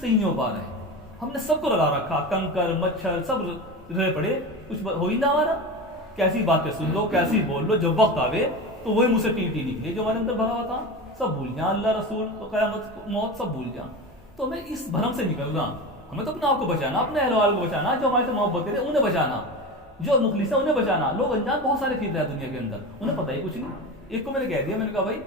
صحیح نہیں ہو پا رہے. ہم نے سب کو لگا رکھا, کنکر مچھر سب رہ پڑے, کچھ ہو ہی نہ ہمارا. کیسی باتیں سن لو, کیسی بول لو, جب وقت آوے تو وہی مجھ سے ٹی نکلے جو ہمارے اندر بھرا ہوا تھا, سب بھول جائیں, اللہ رسول تو قیامت موت سب بھول جائیں. تو ہمیں اس بھرم سے نکلنا, ہمیں تو اپنے آپ کو بچانا, اپنے اہل وال کو بچانا, جو ہمارے سے محبت کرے انہیں بچانا, جو مخلص ہے انہیں بچانا. لوگ انجان بہت سارے پھر رہے ہیں دنیا کے اندر, انہیں پتہ ہی کچھ نہیں. ایک کو میں نے کہہ دیا, میں نے کہا بھائی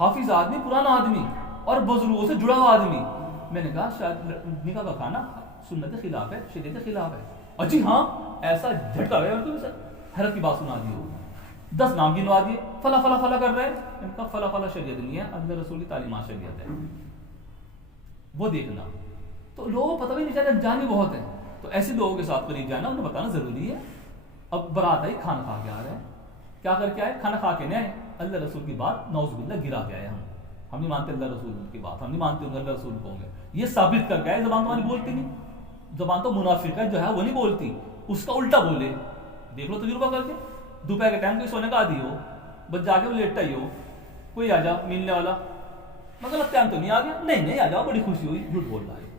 حافظ آدمی, پرانا آدمی اور بزرگوں سے جڑا ہوا آدمی, میں نے کہا شاید نکاح کا کھانا سنت کے خلاف ہے, شریعت کے خلاف ہے. اجی ہاں, ایسا جھٹکا گیا میرے کو, حیرت کی بات سنا دی ہو. 10 نام گنوا دیے, فلا فلا فلا کر رہے ہیں. میں نے کہا فلا فلا شریعت نہیں ہے, اللہ رسول کی تعلیمات شریعت ہے, وہ دیکھنا. تو لوگوں کو پتہ بھی نہیں چلتا, انجان بھی بہت ہیں. تو ایسے لوگوں کے ساتھ قریب جانا, انہیں بتانا ضروری ہے. اب برات آئی, کھانا کھا کے آ رہے ہیں, کیا کر کے آئے, کھانا کھا کے نہیں آئے, اللہ رسول کی بات نعوذ باللہ گرا کے آئے. ہم نہیں مانتے اللہ رسول کی بات, ہم نہیں مانتے اللہ رسول کو ہوں گے, یہ ثابت کر کے آئے. زبان تو ہماری بولتی نہیں, زبان تو منافق ہے جو ہے وہ نہیں بولتی, اس کا الٹا بولے. دیکھ لو تجربہ کر کے, دوپہر کے ٹائم کوئی سونے کا عادی ہو, بس جا کے وہ لیٹا ہی ہو, کوئی آ جا ملنے والا, مگر ٹائم تو نہیں آ گیا, نہیں آ جاؤ, بڑی خوشی ہوئی, جھوٹ بول رہا ہے.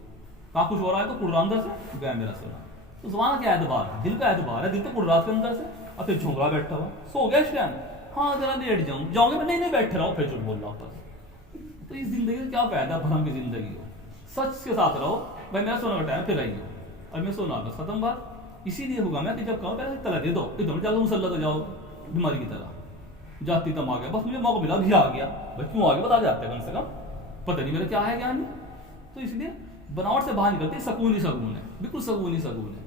کہاں خوش ہو رہا ہے تو کڑ رہا اندر سے, گیا میرا سونا. تو زبان کا اعتبار, دل کا اعتبار ہے, دل تو کڑ رہا کے اندر سے, اور پھر جھونکڑا بیٹھا ہوا, سو گیا اس ٹائم, ہاں ذرا لیٹ جاؤں گے, نہیں بیٹھے رہو, پھر جھوٹ بول رہا ہوں. تو اس زندگی کا کیا فائدہ, بھرم کی زندگی ہو. سچ کے ساتھ رہو, بھائی میرا سونا کا ٹائم پھر آئیے, اور میں سونا بس ختم بات. اسی لیے ہوگا میں کہ جب کہوں پہلے تلا دے دو, ایک دم جا کے مسلط ہو جاؤ بیماری کی طرح, جاتی تم آ گیا, بس مجھے موقع ملا بھی آ گیا, بھائی کیوں آ گیا بتا جاتے کم سے کم, پتہ نہیں میرا کیا ہے کیا نہیں. تو اس لیے بناوٹ سے باہر نکلتے سکون ہی سکون ہے, بالکل سکون ہی سکون ہے.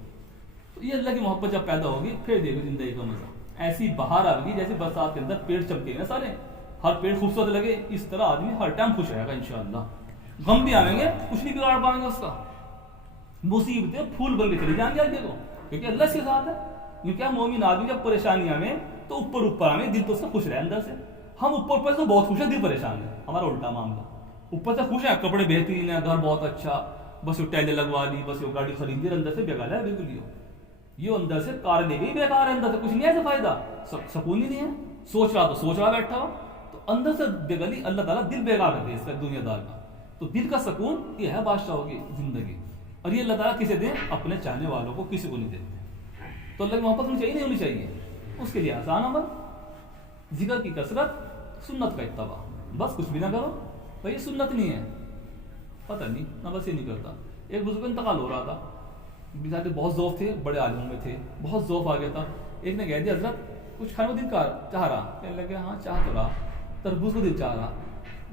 تو یہ اللہ کی محبت جب پیدا ہوگی پھر دیکھو زندگی کا مزہ. ایسی بہار آ گئی جیسے برسات کے اندر پیڑ چمکے گا سارے, ہر پیڑ خوبصورت لگے, اس طرح آدمی ہر ٹائم خوش رہے گا انشاءاللہ. غم بھی آئیں گے, کچھ نہیں بگاڑ پائیں گے اس کا, مصیبتیں پھول بن کے چلی جائیں گے آگے کو, کیونکہ اللہ کے ساتھ ہے. کیونکہ مومن آدمی جب پریشانیاں میں تو اوپر آئیں, دل تو اس کا خوش رہے اندر سے. ہم اوپر سے تو بہت خوش ہیں, دل پریشان ہے, ہمارا الٹا معاملہ. اوپر سے خوش ہیں, کپڑے بہترین ہیں, گھر بہت اچھا, بس وہ ٹیلیں لگوا لی, بس وہ گاڑی خرید لی, اندر سے بیکار ہے بالکل. یہ اندر سے کار لے گئی بیکار ہے, اندر سے کچھ نہیں ہے ایسا فائدہ, سکون ہی نہیں ہے. سوچ رہا بیٹھا ہو, تو اندر سے بےگلی اللہ تعالیٰ دل بیکار کر دے اس کا دنیا دار کا. تو دل کا سکون یہ ہے بادشاہوں کی زندگی, اور یہ اللہ تعالیٰ کسے دیں, اپنے چاہنے والوں کو, کسی کو نہیں دیتے. تو اللہ کی محبت ہونی چاہیے, نہیں ہونی چاہیے. اس کے لیے آسان عمل, ذکر کی کثرت, سنت کا اتباع, بس کچھ بھی نہ کرو. بھائی یہ سنت نہیں ہے, پتہ نہیں نہ, بس یہ نہیں کرتا. ایک بزرگ انتقال ہو رہا تھا, بچارے بہت ذوق تھے, بڑے عالموں میں تھے, بہت ذوق آ گیا تھا. ایک نے کہہ دیا حضرت کچھ کھانے کو دل چاہ رہا, کہنے لگے ہاں چاہ تو رہا, تربوز کو دل چاہ رہا.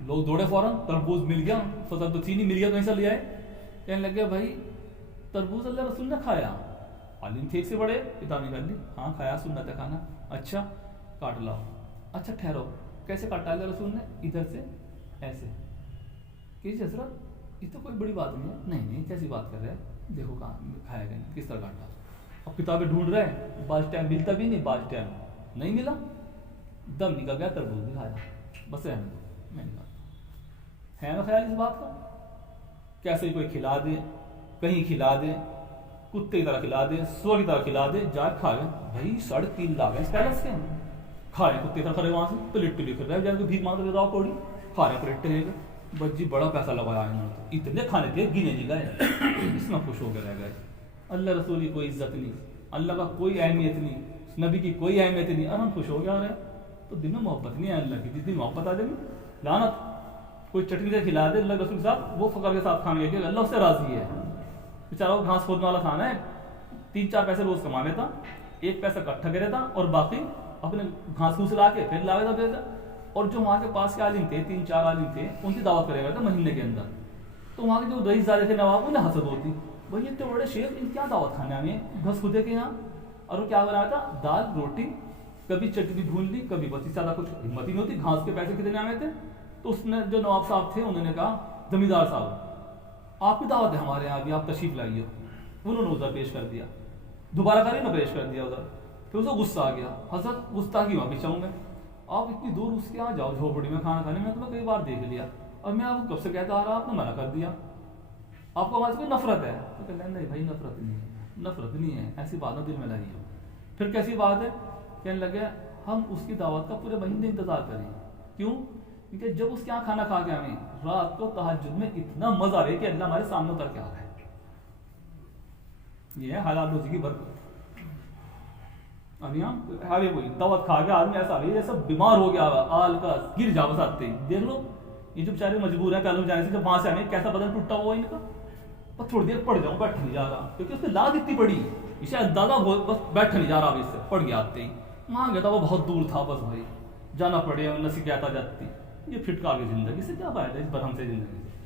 لوگ دوڑے فوراً, تربوز مل گیا, فصل تو تھی نہیں, مل گیا کہیں سے لے آئے. کہنے لگے بھائی تربوز اللہ رسول نے کھایا, عالم تھے ایک سے بڑے, کتاب نکال لی, ہاں کھایا, سنت ہے کھانا, اچھا کاٹ لاؤ. اچھا ٹھہرو, کیسے کاٹا اللہ رسول نے, ادھر سے ایسے. کہ حضرت یہ تو کوئی بڑی بات نہیں ہے. نہیں کیسی بات کر رہے ہیں, دیکھو کہاں کھایا گیا, کس طرح کاٹا. اب کتابیں ڈھونڈ رہے ہیں, بعض ٹائم ملتا بھی نہیں, بعض ٹائم نہیں ملا, دم نکل گیا, تربوز بھی کھایا. بس رہنے دو, میں نہیں کھاتا. ہے نا خیال اس بات کا, کیسے کوئی کھلا دے, کہیں کھلا دے, کتے کی طرح کھلا دے, سو کی طرح کھلا دے, جا کھا گئے. بھائی 3.5 لاکھ اس پیلس کے, کھائے کتے طرح کھڑے وہاں سے, پلیٹ پہ لے کر رہے, جا بھیک مانگ رہے کوڑی, کھا رہے پلیٹ رہے گا. بس جی بڑا پیسہ لگایا انہوں نے, اتنے کھانے تھے گنے نہیں گئے, اس میں خوش ہو کے رہ گئے. اللہ رسول کی کوئی عزت نہیں, اللہ کا کوئی اہمیت نہیں, نبی کی کوئی اہمیت نہیں, اور ہم خوش ہو گیا رہے. تو دل میں محبت نہیں ہے اللہ کی, جتنی محبت آ جائے گی لعنت. کوئی چٹنی سے کھلا دے اللہ رسول صاحب, وہ فقر کے ساتھ کھانے کے, اللہ اس سے راضی ہے. بیچارہ وہ گھاس کھودنے والا کھانا ہے, 3-4 پیسے روز کما لیتا, 1 پیسہ اکٹھا کر لیتا, اور باقی اپنے گھاس پھوس لا کے پھر لاوے تھا. اور جو وہاں کے پاس کے عالم تھے, 3-4 عالم تھے, ان کی دعوت کرے گا تھا مہینے کے اندر. تو وہاں کے جو رئیس زادے تھے نواب, انہیں حسد ہوتی, بھائی اتنے بڑے شیخ, ان کیا دعوت کھانے ہمیں گھس خودے کے یہاں. اور وہ کیا بنایا تھا, دال روٹی, کبھی چٹنی ڈھونڈ لی, کبھی بس زیادہ کچھ ہمت ہی نہیں ہوتی, گھاس کے پیسے کتنے آئے تھے. تو اس نے جو نواب صاحب تھے انہوں نے کہا, زمیندار صاحب آپ کی دعوت ہے ہمارے یہاں بھی, آپ تشریف لائیے. انہوں نے ادھر پیش کر دیا, دوبارہ کریے نہ پیش کر دیا ادھر. پھر اسے غصہ آ گیا, حضرت گستاخی واپس چاہوں میں, آپ اتنی دور اس کے یہاں جاؤ جھوپڑی میں کھانا کھانے, میں تمہیں کئی بار دیکھ لیا, اور میں آپ کو کب سے کہتا آ رہا, آپ نے منع کر دیا, آپ کو ہمارے سے کوئی نفرت ہے. تو کہہ نہیں بھائی نفرت نہیں ہے, نفرت نہیں ہے, ایسی بات نہ دل میں لائی ہو. پھر کیسی بات ہے, کہنے لگے ہم اس کی دعوت کا پورے مہینے انتظار کریں. کیوں, کیونکہ جب اس کے یہاں کھانا کھا کے ہمیں رات کو تہجد میں اتنا مزہ آ رہا ہے کہ اللہ ہمارے سامنے اتر کے آ رہا ہے. یہ ہے حلال روزی کی برکت. اب یہاں وہی دعوت کھا کے آدمی ایسا ہے جیسا بیمار ہو گیا آل کا گر جا بس آتے ہی. دیکھ لو یہ جو بیچارے مجبور ہیں پہلے جانے سے, جب وہاں سے آنے کیسا بدن ٹوٹا ہوا ان کا, بس تھوڑی دیر پڑ جاؤں بیٹھ نہیں جا رہا, کیونکہ اس نے لاد اتنی پڑی اسے اندازہ ہو بس بیٹھ نہیں جا رہا. اب اس سے پڑ گیا آتے ہی, وہاں گیا تھا وہ بہت دور تھا, بس بھائی جانا پڑے نصیب آتا جاتی. یہ پھٹکا کے زندگی سے کیا فائدہ ہے اس برہم سے زندگی سے.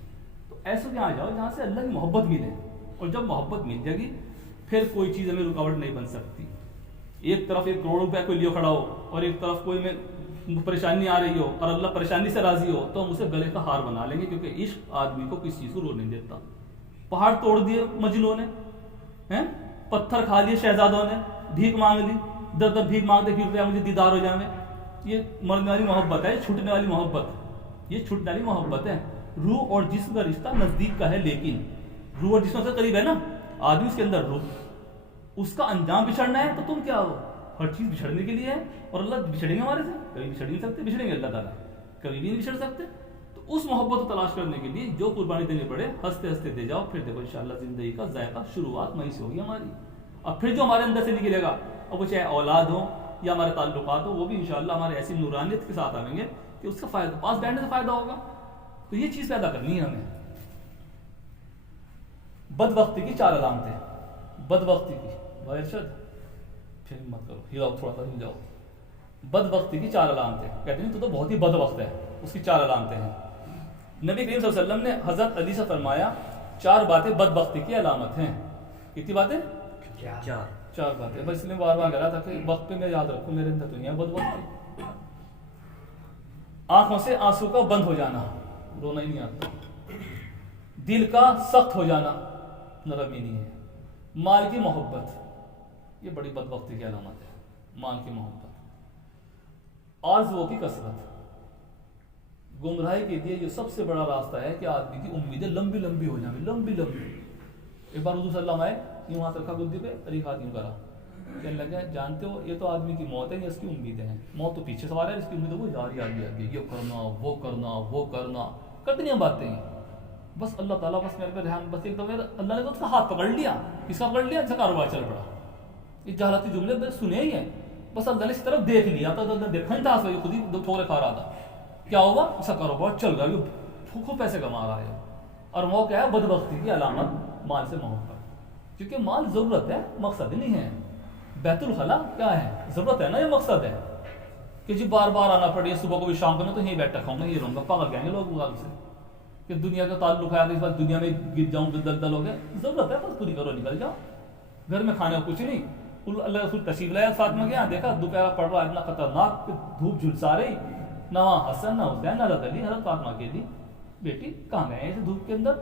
تو ایسے جہاں جاؤ جہاں سے اللہ کی محبت ملے, اور جب محبت مل جائے گی پھر کوئی چیز ہمیں رکاوٹ نہیں بن سکتی. ایک طرف 1 کروڑ روپے کوئی لیے کھڑا ہو اور ایک طرف کوئی میں پریشانی آ رہی ہو اور اللہ پریشانی سے راضی ہو, تو ہم اسے گلے کا ہار بنا لیں گے, کیونکہ عشق آدمی کو کسی چیز کو روک نہیں دیتا. پہاڑ توڑ دیے مجنوں نے, پتھر کھا لیے شہزادوں نے, بھیک مانگ لی, در در بھیک مانگتے پھر رہے مجھے دیدار ہو جائے. یہ مرنے والی محبت ہے, چھوٹنے والی محبت, یہ چھوٹنے والی محبت ہے. روح اور جسم کا رشتہ نزدیک کا ہے, لیکن روح اور جسم سے قریب ہے نا آدمی, اس کے اندر روح, اس کا انجام بچھڑنا ہے. تو تم کیا ہو, ہر چیز بچھڑنے کے لیے ہے, اور اللہ بچھڑیں گے ہمارے سے, کبھی بچھڑ نہیں سکتے, بچھڑیں گے اللہ تعالیٰ کبھی بھی نہیں بچھڑ سکتے. تو اس محبت کو تلاش کرنے کے لیے جو قربانی دینے پڑے ہنستے ہنستے دے جاؤ, پھر دیکھو انشاءاللہ زندگی کا ذائقہ شروعات وہیں سے ہوگی ہماری. اور پھر جو ہمارے اندر سے نکلے گا, اب وہ چاہے اولاد ہو یا ہمارے تعلقات ہو, وہ بھی انشاءاللہ ہمارے ایسی نورانیت کے ساتھ آئیں گے کہ اس کا فائدہ پاس بیٹھنے سے فائدہ ہوگا. تو یہ چیز پیدا کرنی ہے ہمیں. بد وقتی کی 4 علامتیں. بد وقتی کی ارشد پھر مت کرو, ہلاؤ تھوڑا سا ہل جاؤ. بد وقتی کی 4 علامتیں. کہتے ہیں تو بہت ہی بد وقت ہے, اس کی 4 علامتیں ہیں. نبی کریم صلی اللہ علیہ وسلم نے حضرت علی سے فرمایا 4 باتیں بد وقتی کی علامت ہیں. کتنی باتیں؟ 4 باتیں. بس اس لیے بار بار کہہ رہا تھا کہ وقت پہ میں یاد رکھوں, میرے اندر تو نہیں ہے بد وقتی. آنکھوں سے آنسو کا بند ہو جانا, رونا ہی نہیں آتا. دل کا سخت ہو جانا, نرم ہی نہیں ہے. مال کی محبت, یہ بڑی بد وقتی کی علامت ہے, مال کی محبت. آرزوؤں کی کثرت, گمراہی کے لیے یہ سب سے بڑا راستہ ہے کہ آدمی کی امیدیں لمبی لمبی ہو جائیں, لمبی لمبی. ایک بار حضور صلی اللہ علیہ وسلم آئے, یوں ہاتھ رکھا گدی پہ, طریقہ یوں کرا, کہنے لگا جانتے ہو یہ تو آدمی کی موت ہے, یہ اس کی امیدیں ہیں. موت تو پیچھے سوار ہے, اس کی امیدیں وہ جاری آگے, یہ کرنا وہ کرنا وہ کرنا, کرتی ہیں باتیں. بس اللہ تعالیٰ بس میرے پہ رحم, بس ایک دفعہ اللہ نے تو اس کا ہاتھ پکڑ لیا, اس کا پکڑ لیا, اس کا کاروبار چل پڑا. یہ جہالتی جملے سنے ہی ہیں, بس اللہ نے اس طرف دیکھ لیا تھا, اللہ نے دیکھا نہیں تھا, یہ خود ہی 2 ٹھوکرے کھا رہا تھا. کیا ہوا, اس کا کاروبار چل رہا ہے, خوب پیسے کما رہا ہے. اور وہ کیا ہے, بدبختی کی علامت مال سے محبت. کیونکہ مال ضرورت ہے, مقصد نہیں ہے. بیت الخلا کیا ہے, ضرورت ہے نا, یہ مقصد ہے. کہ جی بار بار آنا پڑے, صبح کو بھی شام کو میں تو یہیں بیٹھ رکھا ہوں, میں یہ رہوں گا. پاگل کہیں گے لوگ بغال سے کہ دنیا کا تعلق ہے, اس بات دنیا میں گر جاؤں, دلدل ہو گئے. ضرورت ہے, بس پوری کرو, نکل جاؤ. گھر میں کھانے کو کچھ نہیں. اللہ رسول تشریف لایا ساتھ میں, گیا دیکھا دوپہر پڑ رہا, اتنا خطرناک کہ دھوپ جھلسا رہی, نہ وہاں حسن نہ حسین, نہ حضرت علی, حضرت فاطمہ کے دی بیٹی کہاں گئے ہیں دھوپ کے اندر.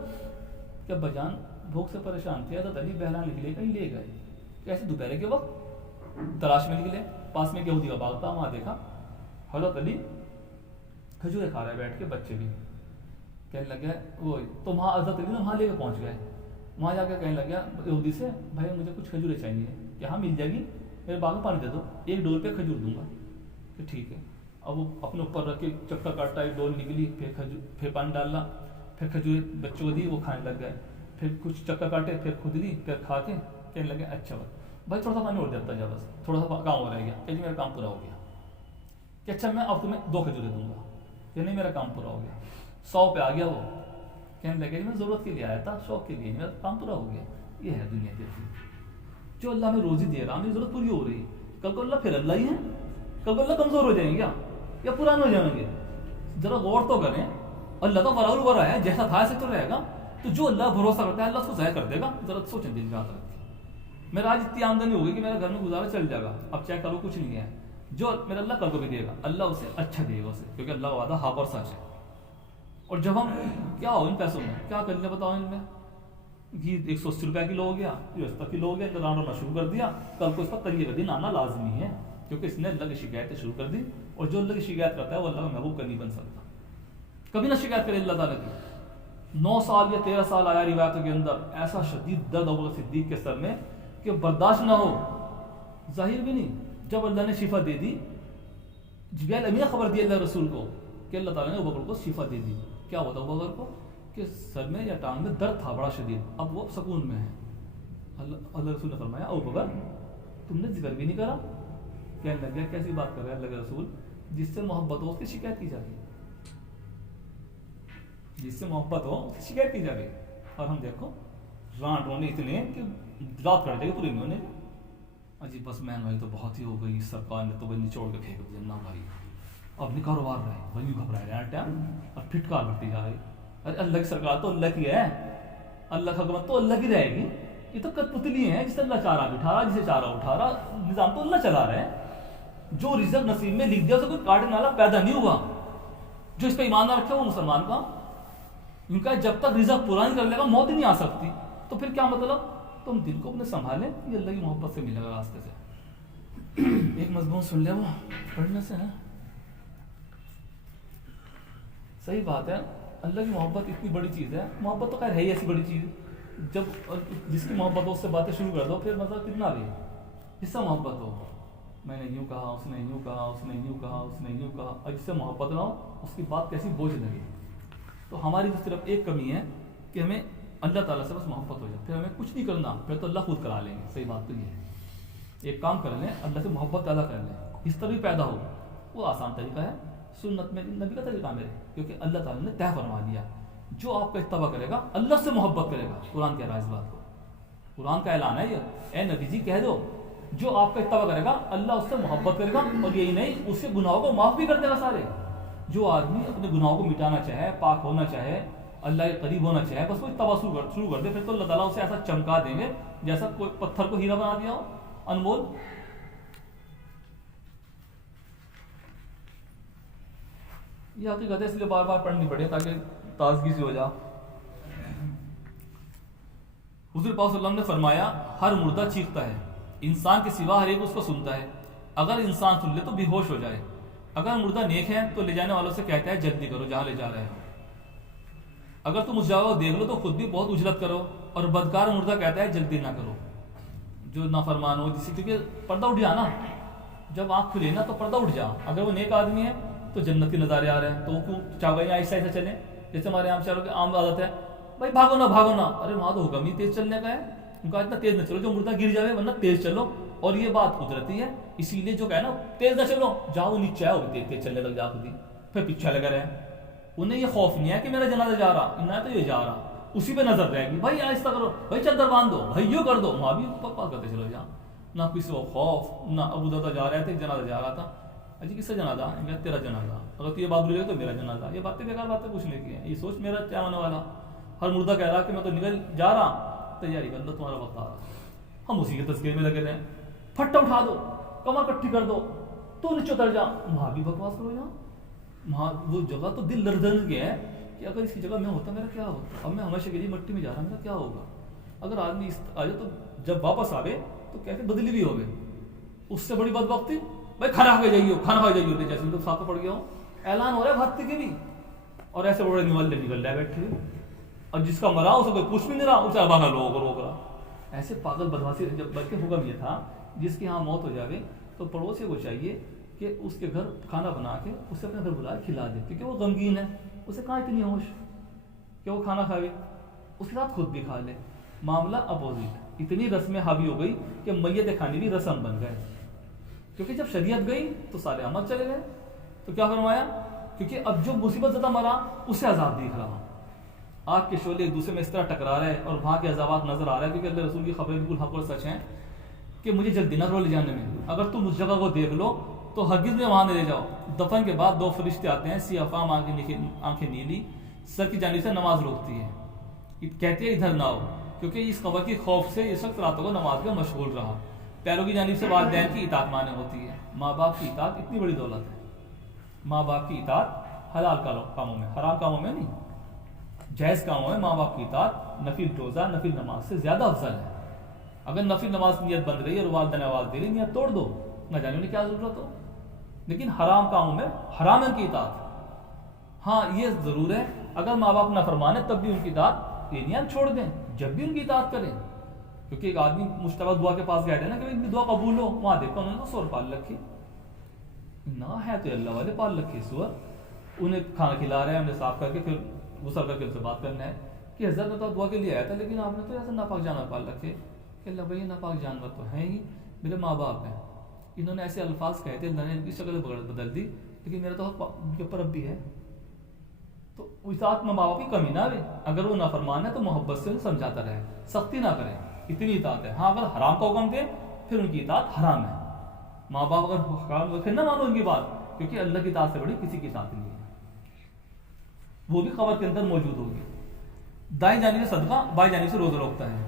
کہ بجان بھوک سے پریشان تھے, حضرت علی بہلا نکلے, کہیں لے گئے. کیسے دوپہر کے وقت تلاش میں نکلے, پاس میں یہودی کا باغ تھا, وہاں دیکھا حضرت علی کھجورے کھا رہے بیٹھ کے, بچے بھی. کہنے لگے وہ تو وہاں حضرت علی نے وہاں لے کے پہنچ گئے. وہاں جا کے کہنے لگا یہودی سے, بھائی مجھے کچھ کھجورے چاہیے. کہ ہاں مل جائے گی, میرے باغ میں پانی دے دو, 1 ڈول پہ کھجور دوں گا. کہ ٹھیک ہے. اب وہ اپنے اوپر رکھ کے چکر کاٹا, 1 ڈول نکلی, پھر پانی ڈالنا, پھر کھجور بچوں کو دی, وہ کھانے لگ گئے. پھر کچھ چکر کاٹے, پھر خود لی, پھر کھا کے کہنے لگے اچھا بھائی تھوڑا سا پانی اور دیتا جا, بس تھوڑا سا کام ہو رہ گیا. کہ جی میرا کام پورا ہو گیا. کہ اچھا میں اب تمہیں 2 کھجورے دوں گا. کہ نہیں میرا کام پورا ہو گیا. 100 پہ آ گیا وہ. کہنے لگے میں ضرورت کے لیے آیا تھا, شوق کے لیے, میرا کام پورا ہو گیا. یہ ہے دنیا کی چیز. جو اللہ میں روزی دے رہا, میری ضرورت پوری ہو رہی. کل کو اللہ پھر اللہ ہی ہے, کل کو اللہ کمزور ہو جائیں گے یا پرانے ہو جائیں گے. ذرا غور تو کریں, اللہ تو ورا الورا ہے, جیسا تھا ایسے تو رہے گا. تو جو اللہ بھروسہ کرتا ہے اللہ اس کو ضائع کر دے گا. ذرا سوچیں دل میں آتا ہے, میرا آج اتنی آمدنی ہوگی کہ میرا گھر میں گزارا چل جائے گا, اب چاہے کرو کچھ نہیں ہے. جو میرا اللہ کل کو بھی دے گا, اللہ اسے اچھا دے گا اسے, کیونکہ اللہ کا وعدہ حق اور سچ ہے. اور جب ہم کیا ہو ان پیسوں میں, کیا کر لیں بتاؤ, ان میں گھی 180 روپے کلو ہو گیا, 70 کلو ہو گیا, انتظام ہونا شروع کر دیا. کل کو اس پر تنگی کا دن آنا لازمی ہے, کیونکہ اس نے اللہ کی شکایتیں شروع کر دی. اور جو اللہ کی شکایت کرتا ہے وہ اللہ کا محبوب کا نہیں بن سکتا. کبھی نہ شکایت کرے اللہ تعالیٰ کی. 9 سال یا 13 سال آیا روایتوں کے اندر, ایسا شدید درد ابو بکر صدیق کے سر میں کہ برداشت نہ ہو, ظاہر بھی نہیں. جب اللہ نے شفا دے دی, جبریل امین خبر دی اللہ رسول کو کہ کہ اللہ تعالیٰ نے ابو بکر کو شفا دے دی. کیا ہوتا ابو بکر کو کہ سر میں یا ٹانگ میں درد تھا بڑا شدید, اب وہ سکون میں ہے. اللہ رسول نے فرمایا ابو بکر تم نے ذکر بھی نہیں کرا. کہنے لگ گیا کیسی بات کر رہے ہیں اللہ کے رسول, جس سے محبت ہو اس کی شکایت کی جاتی, جس سے محبت ہو اس کی شکایت کی جاتی. اور ہم دیکھو رانٹ رونے اتنے کہ رات کٹ جائے گی پوری میں. اجی بس مہنگائی تو بہت ہی ہو گئی, سرکار نے تو بھائی نچوڑ کے پھینک دیا نا بھائی, اب نہیں کاروبار رہے بھائی گھبرائے رہے ہیں ٹائم, اور پھٹکار بڑھتی جا رہی. ارے اللہ کی سرکار تو اللہ کی ہے, اللہ کی حکومت تو اللہ کی رہے گی. یہ تو کت پتلی ہے جسے اللہ چارہ بٹھا رہا, جسے چارہ اٹھا رہا, نظام تو اللہ چلا رہا ہے. جو رزق نصیب میں لکھ دیا اسے کوئی کاٹنے والا پیدا نہیں ہوا. جو اس پہ ایمان نہ رکھے وہ مسلمان کا, ان کا جب تک رزق پورا نہیں کر لے گا موت ہی نہیں آ سکتی. تو پھر کیا مطلب, تم دل کو اپنے سنبھالیں, یہ اللہ کی محبت سے ملے گا راستے سے. ایک مضمون سن لے وہ پڑھنے سے ہے. صحیح بات ہے, اللہ کی محبت اتنی بڑی چیز ہے. محبت تو خیر ہے ہی ایسی بڑی چیز, جب جس کی محبت ہو اس سے باتیں شروع کر دو پھر مطلب کتنا بھی جس سے محبت ہو, میں نے یوں کہا, اس نے یوں کہا, اس نے یوں کہا, اس نے یوں کہا, اور جس سے محبت نہ ہو اس کی بات کیسی بوجھ لگے. تو ہماری تو صرف ایک کمی ہے کہ ہمیں اللہ تعالیٰ سے بس محبت ہو جائے, پھر ہمیں کچھ نہیں کرنا, پھر تو اللہ خود کرا لیں گے. صحیح بات تو یہ ہے, ایک کام کر لیں, اللہ سے محبت پیدا کر لیں, اس طرح بھی پیدا ہو. وہ آسان طریقہ ہے, سنت میں نبی کا طریقہ میرے, کیونکہ اللہ تعالیٰ نے طے فرما دیا جو آپ کا اتباع کرے گا اللہ سے محبت کرے گا. قرآن کہہ رہا ہے اس بات کو, قرآن کا اعلان ہے یہ, اے نبی جی کہہ دو جو آپ کا اتباع کرے گا اللہ اس سے محبت کرے گا, اور یہی نہیں اس کے گناہوں کو معاف بھی کر دے گا سارے. جو آدمی اپنے گناہوں کو مٹانا چاہے, پاک ہونا چاہے, اللہ کے قریب ہونا چاہے, بس وہ اتباع شروع کر دے, پھر تو اللہ تعالیٰ اسے ایسا چمکا دیں گے جیسا کوئی پتھر کو ہیرا بنا دیا ہو انمول. یہ حقیقت ہے, اس لیے بار بار پڑھنی پڑے تاکہ تازگی سے ہو جا. حضور پاک صلی اللہ علیہ وسلم نے فرمایا ہر مردہ چیختا ہے, انسان کے سوا ہر ایک اس کو سنتا ہے. اگر انسان سن لے تو بے ہوش ہو جائے. اگر مردہ نیک ہے تو لے جانے والوں سے کہتا ہے جلدی کرو جہاں لے جا رہے ہو. اگر تم اس جگہ کو دیکھ لو تو خود بھی بہت اجلت کرو. اور بدکار مردہ کہتا ہے جلدی نہ کرو. جو نافرمان ہو, جس کیونکہ پردہ اٹھ جا نا, جب آنکھ کھلے نا تو پردہ اٹھ جا. اگر وہ نیک آدمی ہے تو جنت کے نظارے آ رہے ہیں, تو وہ کیوں چاہے آہستہ آہستہ چلیں. جیسے ہمارے یہاں چلو کہ عام عادت ہے بھائی بھاگو نا, ارے وہاں تو حکم ہی تیز چلنے کا ہے, ان کا اتنا تیز نہ چلو جو مردہ گر جائے, ورنہ تیز چلو. اور یہ بات قدرتی ہے, اسی لیے جو کہے نا تیز نہ چلو, جاؤ نیچے آؤ تیز چلنے لگ جا, خود ہی پھر پیچھے لگا رہے. انہیں یہ خوف نہیں ہے کہ میرا جنازہ جا رہا, انہیں تو یہ جا رہا, اسی پہ نظر رہے گی. بھائی آہستہ کرو, بھائی چادر باندھ دو, بھائی یوں کر دو, وہاں بھی پکا کرتے چلو جا. نہ کسی کو خوف, نہ ابو دادا جا رہے تھے, جنازہ جا رہا تھا, اجی کس سے جنازہ, تیرا جنازہ, اگر تو یہ بات بولے تو میرا جنازہ. یہ باتیں بیکار باتیں پوچھنے کی ہیں. یہ سوچ میرا کیا ہونے والا. ہر مردہ کہہ رہا کہ میں تو نکل جا رہا, تیاری کر لو, تمہارا وقت آ رہا. ہم اسی کے تذکرے میں لگے رہے, پھٹا اٹھا دو, کمر کٹھی کر دو, تو نیچے اتر جا, وہاں بھی بکواس کرو. یہاں وہاں وہ جگہ تو دل لرزن گیا ہے کہ اگر اس کی جگہ میں ہوتا میرا کیا ہوتا. اب میں ہمیشہ کے لیے مٹی میں جا رہا ہوں, میرا کیا ہوگا. اگر آدمی آ جائے تو جب واپس آوے تو کیسے بدلی بھی ہوگی. اس سے بڑی بدبختی بھائی کھانا کھا کے جائیے, کھانا کھا جائیے, جیسے تو ساتھ پڑ گیا ہوں, اعلان ہو رہا ہے بھاتی کے بھی, اور ایسے بڑے نوالے نکل رہے بیٹھے ہوئے, اور جس کا مرا اسے کوئی پوچھ بھی نہیں رہا, اسے ابانا لوگوں کو روک رہا. ایسے پاگل بدماشی. جب بلکہ حکم یہ تھا جس کے یہاں موت ہو جاوے تو پڑوسی کو چاہیے کہ اس کے گھر کھانا بنا کے اسے اپنے گھر بلا کھلا دے, کیونکہ وہ غمگین ہے, اسے کہاں اتنی ہوش کہ وہ کھانا کھاوے, اس کے ساتھ خود بھی کھا لے. معاملہ اپوزٹ, اتنی رسمیں حاوی ہو گئی کہ میت کھانے بھی رسم بن گئے, کیونکہ جب شریعت گئی تو سارے عمل چلے گئے. تو کیا فرمایا, کیونکہ اب جو مصیبت زدہ مرا اسے عذاب دیکھ رہا, آگ کے شعلے ایک دوسرے میں اس طرح ٹکرا رہے اور وہاں کے عذابات نظر آ رہے ہیں, کیونکہ اللہ رسول کی خبریں بالکل حق اور سچ ہیں کہ مجھے جلدی نہ کرو لے جانے میں. اگر تم اس جگہ کو دیکھ لو تو ہرگز میں وہاں نہیں لے جاؤ. دفن کے بعد 2 فرشتے آتے ہیں, سیاہ فام, آنکھیں نیلی, سر کی جانب سے نماز روکتی ہے, کہتی ہے ادھر نہ آؤ, کیونکہ اس خبر کی خوف سے یہ شخص راتوں کو نماز میں مشغول رہا. پیروں کی جانب سے والدین کی اطاعت مانے ہوتی ہے. ماں باپ کی اطاعت اتنی بڑی دولت ہے. ماں باپ کی اطاعت حلال کاموں میں, حرام کاموں میں نہیں, جائز کاموں میں ماں باپ کی اطاعت نفل روزہ, نفل نماز سے زیادہ افضل ہے. اگر نفل نماز نیت بن رہی ہے اور والدین آواز دے رہی, نیت توڑ دو, نہ جانے انہیں کیا ضرورت ہو. لیکن حرام کاموں میں حرام ان کی اطاعت. ہاں یہ ضرور ہے اگر ماں باپ نہ فرمانے تب بھی ان کی اطاعت, یہ نہیں چھوڑ دیں, جب بھی ان کی اطاعت کریں. کیونکہ ایک آدمی مشتبہ دعا کے پاس گیا تھا نا کہ ان کی دعا قبول ہو, وہاں دیکھا انہوں نے تو سور پال رکھی, نہ ہے تو اللہ والے پال رکھے سور, انہیں کھانا کھلا رہے ہیں، انہیں صاف کر کے پھر غسل کر کے ان سے بات کرنا ہے کہ حضرت میں تو دعا کے لیے آیا تھا لیکن آپ نے تو ایسا ناپاک جانور پال رکھے کہ اللہ بھائی ناپاک جانور تو ہیں ہی، میرے ماں باپ ہیں، انہوں نے ایسے الفاظ کہے تھے، اللہ نے ان کی شکل بدل دی، لیکن میرا تو حق ان کے اوپر اب بھی ہے۔ تو اس ساتھ میں ماں باپ کی کمی نہ رہے، اگر وہ نافرمان ہے تو محبت سے انہیں سمجھاتا رہے، سختی نہ کریں، اتنی اطاعت ہے۔ ہاں اگر حرام کا حکم دے پھر ان کی اطاعت حرام ہے، ماں باپ اگر حرام تو پھر نہ مانو ان کی بات، کیونکہ اللہ کی اطاعت سے بڑی کسی کی اطاعت نہیں ہے، وہ بھی قبر کے اندر موجود ہوگی۔ دائیں جانب سے صدقہ، بائیں جانب سے روزہ روکتا ہے۔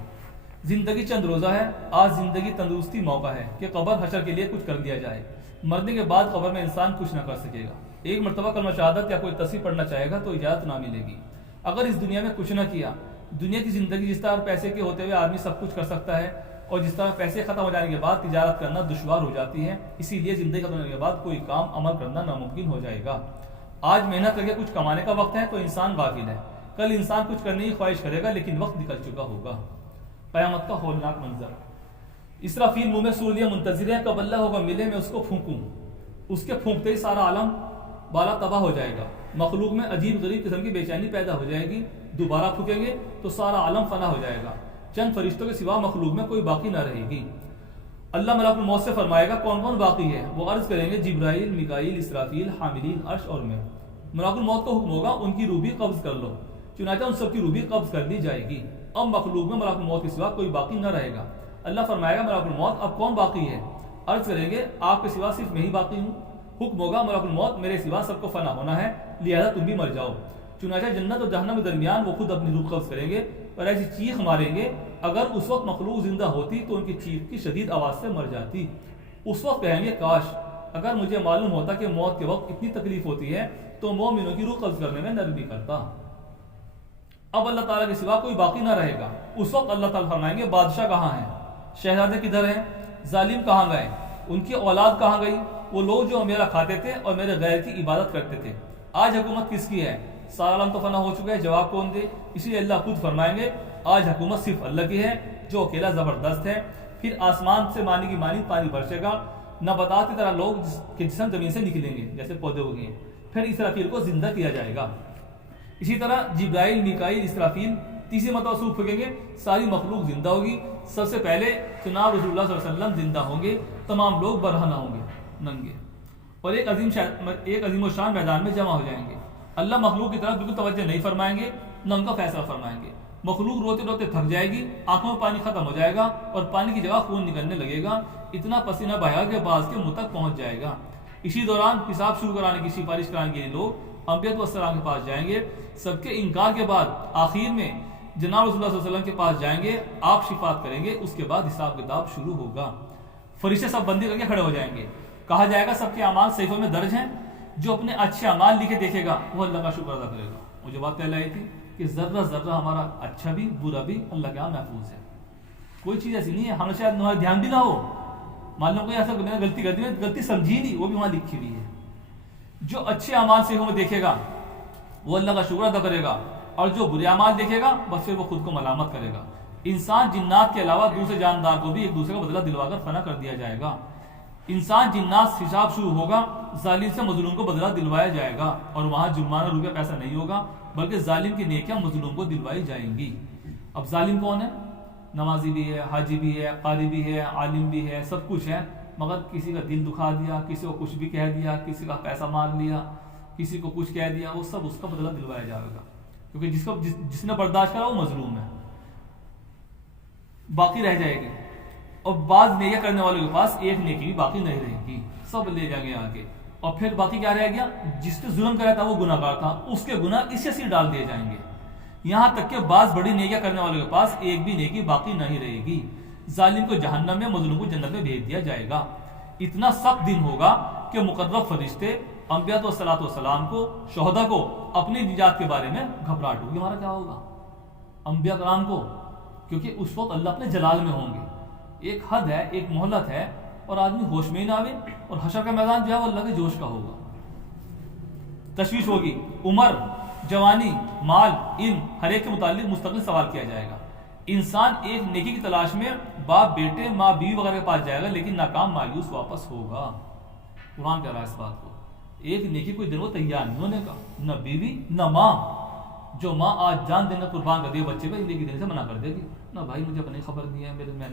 زندگی چند روزہ ہے، آج زندگی تندرستی موقع ہے کہ قبر حشر کے لیے کچھ کر دیا جائے۔ مرنے کے بعد قبر میں انسان کچھ نہ کر سکے گا، ایک مرتبہ کلمہ شہادت یا کوئی تصحیح پڑھنا چاہے گا تو اجازت نہ ملے گی۔ اگر اس دنیا میں کچھ نہ کیا، دنیا کی زندگی جس طرح پیسے کے ہوتے ہوئے آدمی سب کچھ کر سکتا ہے، اور جس طرح پیسے ختم ہو جانے کے بعد تجارت کرنا دشوار ہو جاتی ہے، اسی لیے زندگی ختم ہونے کے بعد کوئی کام عمل کرنا ناممکن ہو جائے گا۔ آج محنت کر کے کچھ کمانے کا وقت ہے تو انسان غافل ہے، کل انسان کچھ کرنے کی خواہش کرے گا لیکن وقت نکل چکا ہوگا۔ قیامت کا ہولناک منظر، اسرافیل منہ میں سور لیے منتظر ہے، کب اللہ ہوگا ملے میں اس کو پھونکوں، اس کے پھونکتے ہی سارا عالم بالا تباہ ہو جائے گا، مخلوق میں عجیب غریب قسم کی بے چینی پیدا ہو جائے گی، دوبارہ پھونکیں گے تو سارا عالم فنا ہو جائے گا، چند فرشتوں کے سوا مخلوق میں کوئی باقی نہ رہے گی۔ اللہ ملک الموت سے فرمائے گا کون کون باقی ہے، وہ عرض کریں گے جبرائیل، میکائیل، اسرافیل، حاملین عرش اور میں۔ ملک الموت کو حکم ہوگا ان کی روح بھی قبض کر لو، چنانچہ ان سب کی روح بھی قبض کر لی جائے گی، اب مخلوق میں ملک الموت کے سوا کوئی باقی نہ رہے گا۔ اللہ فرمائے گا ملک الموت اب کون باقی ہے، عرض کریں گے آپ کے سوا صرف میں ہی باقی ہوں، حکم ہوگا ملک الموت میرے سوا سب کو فنا ہونا ہے، لہذا تم بھی مر جاؤ، چنانچہ جنت اور جہنم کے درمیان وہ خود اپنی روح قبض کریں گے اور ایسی چیخ ماریں گے، اگر اس وقت مخلوق زندہ ہوتی تو ان کی چیخ کی شدید آواز سے مر جاتی، اس وقت کہیں گے کاش اگر مجھے معلوم ہوتا کہ موت کے وقت اتنی تکلیف ہوتی ہے تو مومنوں کی روح قبض کرنے میں نرمی کرتا۔ اب اللہ تعالیٰ کے سوا کوئی باقی نہ رہے گا، اس وقت اللہ تعالیٰ فرمائیں گے بادشاہ کہاں ہیں، شہزادے کدھر ہیں، ظالم کہاں گئے، ان کی اولاد کہاں گئی، وہ لوگ جو میرا کھاتے تھے اور میرے غیر کی عبادت کرتے تھے، آج حکومت کس کی ہے، سارا عالم تو فنا ہو چکا ہے، جواب کون دے، اسی لیے اللہ خود فرمائیں گے آج حکومت صرف اللہ کی ہے جو اکیلا زبردست ہے۔ پھر آسمان سے مانی کی مانی پانی برسے گا، نباتات کی طرح لوگ کے جسم زمین سے نکلیں گے جیسے پودے اگے ہیں، پھر اسرافیل کو زندہ کیا جائے گا، اسی طرح جبرائیل، میکائیل، اسرافیل تیسری مرتبہ سور پھونکیں گے، ساری مخلوق زندہ ہوگی، سب سے پہلے جناب رسول اللہ صلی اللہ علیہ وسلم زندہ ہوں گے، تمام لوگ برہنہ ہوں گے، ننگے، اور ایک عظیم و شان میدان میں جمع ہو جائیں گے۔ اللہ مخلوق کی طرف بالکل توجہ نہیں فرمائیں گے، نہ ان کا فیصلہ فرمائیں گے، مخلوق روتے روتے تھک جائے گی، آنکھوں میں پانی ختم ہو جائے گا اور پانی کی جگہ خون نکلنے لگے گا، اتنا پسینہ بہا کہ بعض کے منہ تک پہنچ جائے گا۔ اسی دوران حساب شروع کرانے کی سفارش کرانے کے لیے لوگ انبیاء والسلام کے پاس جائیں گے، سب کے انکار کے بعد آخر میں جناب رسول اللہ صلی اللہ علیہ وسلم کے پاس جائیں گے، آپ شفاعت کریں گے، اس کے بعد حساب کتاب شروع ہوگا، فرشتے سب بندی کر کے کھڑے ہو جائیں گے، کہا جائے گا سب کے اعمال صحیفوں میں درج ہیں، جو اپنے اچھے اعمال لکھے دیکھے گا وہ اللہ کا شکر ادا کرے گا۔ مجھے بات پہلے آئی تھی کہ ذرہ ذرہ ہمارا اچھا بھی برا بھی اللہ کے ہاں محفوظ ہے، کوئی چیز ایسی نہیں ہے ہمیں شاید ہمارا دھیان بھی نہ ہو، مان لو کوئی ایسا غلطی کر دی، غلطی سمجھی نہیں، وہ بھی وہاں لکھی ہوئی ہے۔ جو اچھے اعمال صحیفوں میں دیکھے گا وہ اللہ کا شکر ادا کرے گا، اور جو برے اعمال دیکھے گا بس پھر وہ خود کو ملامت کرے گا۔ انسان جنات کے علاوہ دوسرے جاندار کو بھی ایک دوسرے کا بدلہ دلوا کر فنا کر دیا جائے گا۔ انسان جنات سے حساب شروع ہوگا، ظالم سے مظلوم کو بدلہ دلوایا جائے گا، اور وہاں جرمانہ روپے پیسہ نہیں ہوگا بلکہ ظالم کی نیکیاں مظلوم کو دلوائی جائیں گی۔ اب ظالم کون ہے؟ نمازی بھی ہے، حاجی بھی ہے، قاری بھی ہے، عالم بھی ہے، سب کچھ ہے، مگر کسی کا دل دکھا دیا، کسی کو کچھ بھی کہہ دیا، کسی کا پیسہ مانگ لیا، کسی کو کچھ کہہ دیا، وہ سب اس کا بدلہ دلوایا جائے گا، کیونکہ جس نے برداشت کرا وہ مظلوم ہے، باقی رہ جائے گی۔ اور بعض نیکیاں کرنے والوں کے پاس ایک نیکی بھی باقی نہیں رہے گی، سب لے جائیں گے آگے، اور پھر باقی کیا رہ گیا؟ جس نے ظلم کرایا تھا وہ گناہ گار تھا، اس کے گناہ اس سے ڈال دیے جائیں گے، یہاں تک کہ بعض بڑی نیکیاں کرنے والوں کے پاس ایک بھی نیکی باقی نہیں رہے گی۔ ظالم کو جہنم میں، مظلوم کو جنت میں بھیج دیا جائے گا۔ اتنا سخت دن ہوگا کہ مقرب فرشتے انبیاء والسلام کو، شہداء کو اپنی نجات کے بارے میں گھبراہٹ ہوگی، ہمارا کیا ہوگا، انبیاء کرام کو، کیونکہ اس وقت اللہ اپنے جلال میں ہوں گے، ایک حد ہے، ایک مہلت ہے، اور آدمی ہوش میں ہی نہ آوے، اور حشر کا میدان جو ہے وہ اللہ کے جوش کا ہوگا، تشویش ہوگی، عمر، جوانی، مال، علم، ہر ایک کے متعلق مستقل سوال کیا جائے گا۔ انسان ایک نیکی کی تلاش میں باپ، بیٹے، ماں، بیوی وغیرہ کے پاس جائے گا، لیکن ناکام، مایوس واپس ہوگا۔ قرآن کہہ رہا ہے اس بات کو، ایک نیکی کوئی دن وہ تیار نہیں ہونے کا، نہ بیوی نہ ماں. جو ماں آج جان دینا قربان کر دے بچے پہ، نیکی دینے سے منع کر دے گی. نہ بھائی مجھے اپنی خبر نہیں ہے، میرے میں